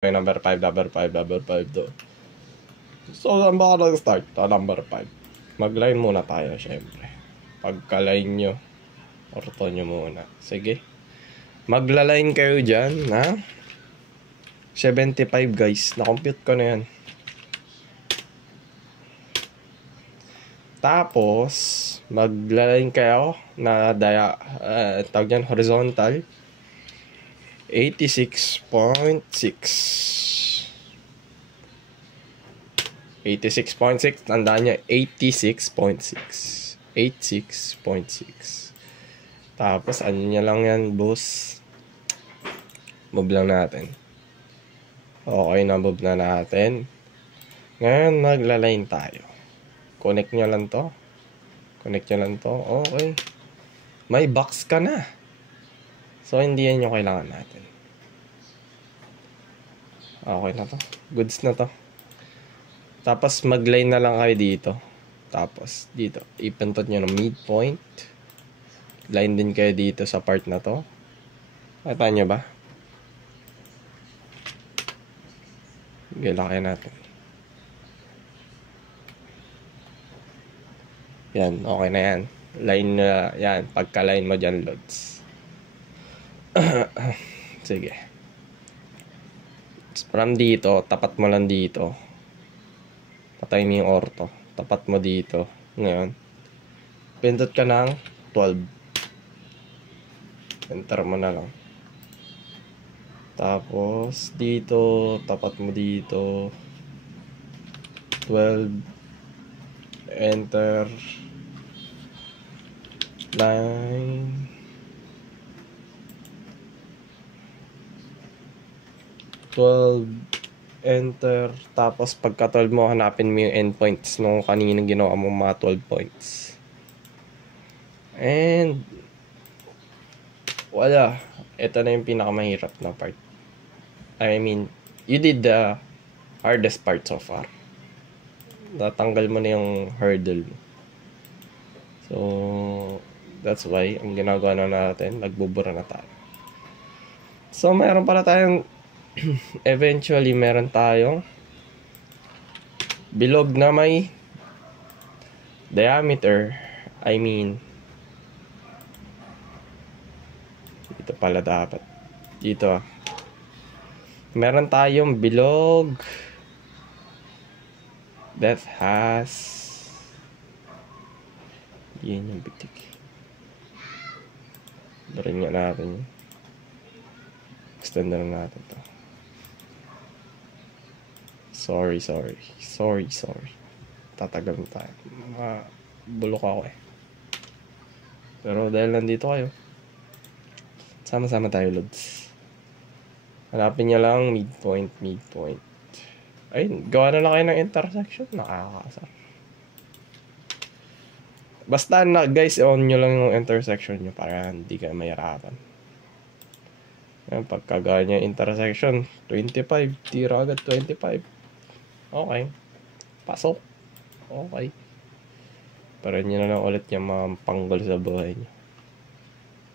number 5, number 5, number 5 to. So, saan ba ka nag-start? Number 5. Mag-line muna tayo, syempre. Pagka-line nyo, orto nyo muna. Sige. Magla-line kayo dyan, ha? 75, guys. Na-compute ko na yan. Tapos, magla-line kayo na tawag yan, horizontal. 86.6. 86.6. Tandaan nyo, 86.6. 86.6. Tapos, ano nyo lang yan, boss. Move lang natin. Okay, na-move na natin. Ngayon, magla-line tayo. Connect nyo lang to. Connect nyo lang to. Okay. May box ka na. So, hindi yan yung kailangan natin. Okay na to. Goods na to. Tapos, mag-line na lang kayo dito. Tapos, dito. Ipintot nyo ng midpoint. Line din kayo dito sa part na to. Kita nyo ba? Gila kayo natin. Yan. Okay na yan. Line na yan. Pagka-line mo dyan, loads. Sige. From dito, tapat mo lang dito. Patay mo yung orto. Tapat mo dito. Ngayon, pindot ka ng 12. Enter mo na lang. Tapos, dito, tapat mo dito. 12. Enter. 9. 12, enter, tapos pagka 12 mo, hanapin mo yung endpoints nung kaninang ginawa mo mga 12 points. And wala. Ito na yung pinakamahirap na part. I mean, you did the hardest part so far. Natanggal mo na yung hurdle mo. So, that's why, ang ginagawa na natin, nagbubura na tayo. So, mayroon pala tayong eventually, meron tayong bilog na may diameter. I mean, ito pala dapat. Dito. Meron tayong bilog that has yan yung bitik. Barin nga natin yun. Extend na natin to. Sorry. Tatagal na tayo. Bulok ako eh. Pero dahil nandito kayo, sama-sama tayo, lods. Hanapin nyo lang midpoint. Ay, gawa na lang kayo ng intersection. Nakakasar. Basta na guys, on nyo lang yung intersection nyo para hindi kayo mahirapan. Yan, pagkagawa nyo yung intersection, 25. Tira agad 25. Okay. Pasok. Okay. Para nyo na lang ulit yung mga panggol sa buhay nyo.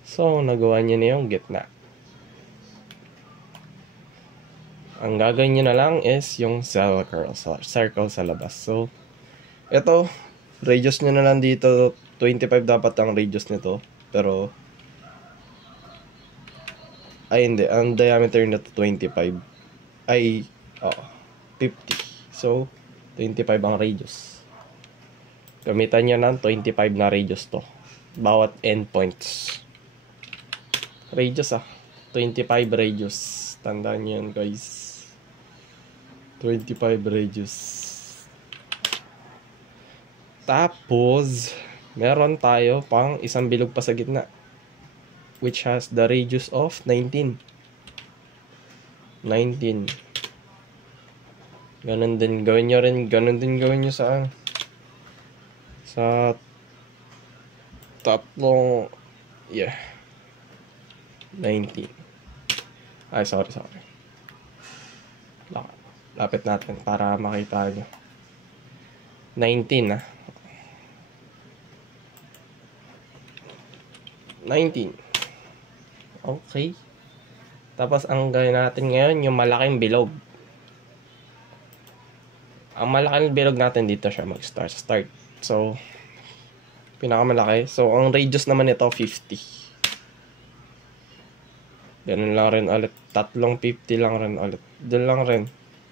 So, nagawa nyo na yung gitna. Ang gagawin nyo na lang is yung circle sa labas. So, ito, radius nyo na lang dito. 25 dapat ang radius nito. Pero, ay hindi. Ang diameter nito 25. Ay, 50. So, 25 ang radius. Gamitan nyo ng 25 na radius to. Bawat endpoints. Radius 25 radius. Tandaan nyo yan guys. 25 radius. Tapos, meron tayo pang isang bilog pa sa gitna. Which has the radius of 19. 19. Ganun din gawin nyo sa tatlong 19. Ay, sorry. Lapit natin para makita nyo. 19 19. Okay. Tapos ang gawin natin ngayon, yung malaking bilog. Ang malaking bilog natin dito siya mag-start. So, pinakamalaki. So, ang radius naman ito, 50. Ganun lang rin ulit. 350 lang rin ulit. Doon lang rin.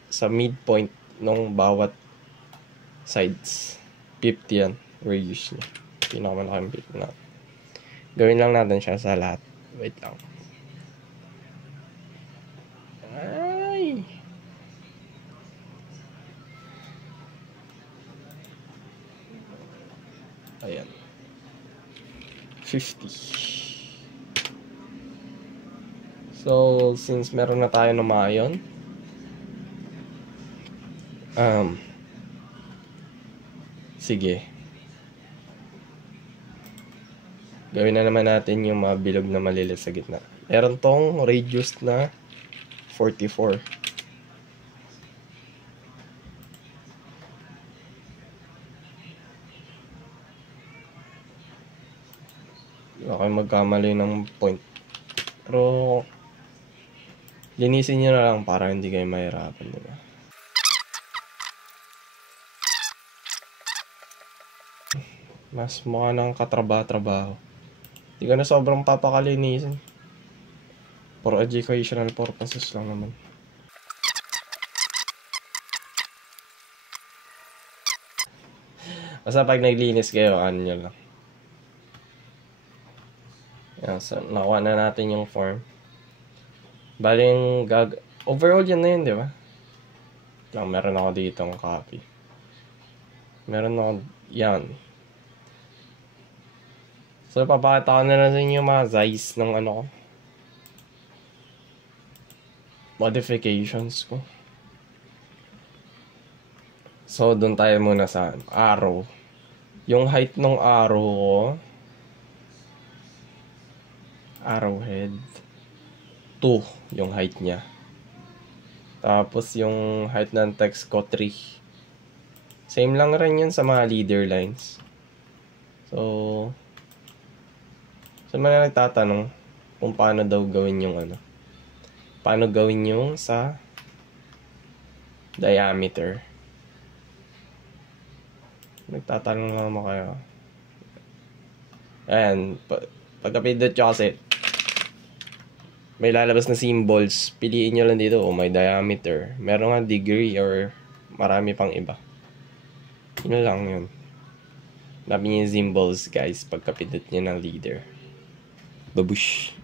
Sa midpoint ng bawat sides. 50 yan. Radius niya. Pinakamalaking bilog natin. Gawin lang natin siya sa lahat. Wait lang. Ay! Ayan. 50. So, since meron na tayo ng maayon, sige. Gawin na naman natin yung mga bilog na malilit sa gitna. Meron tong radius na 44. Okay, magkamali ng point. Pero, linisin nyo na lang para hindi kayo mahirapan, diba? Mas mukha ng katrabaho. Hindi ka na sobrang papakalinisin. For educational purposes lang naman. Basta pag naglinis kayo, ano nyo lang. Yan, so, nakuha na natin yung form. Baling overall yan na yun, di ba? Lang, meron ako dito ng copy. Meron ako, yan. So, papakita ko na lang sa inyo yung mga size ng ano ko. Modifications ko. So, doon tayo muna sa arrow. Yung height ng arrow ko, arrowhead, 2 yung height niya. Tapos yung height ng text ko, 3. Same lang rin yun sa mga leader lines. So, sa mga nagtatanong kung paano daw gawin yung ano. Paano gawin yung sa diameter. Nagtatanong naman kayo. Ayan, pagkapindot nyo kasi, may lalabas na symbols. Piliin nyo lang dito o may diameter. Meron nga degree or marami pang iba. Yun lang yun. Hanapin nyo yung symbols guys pagkapindot nyo ng leader. Babush!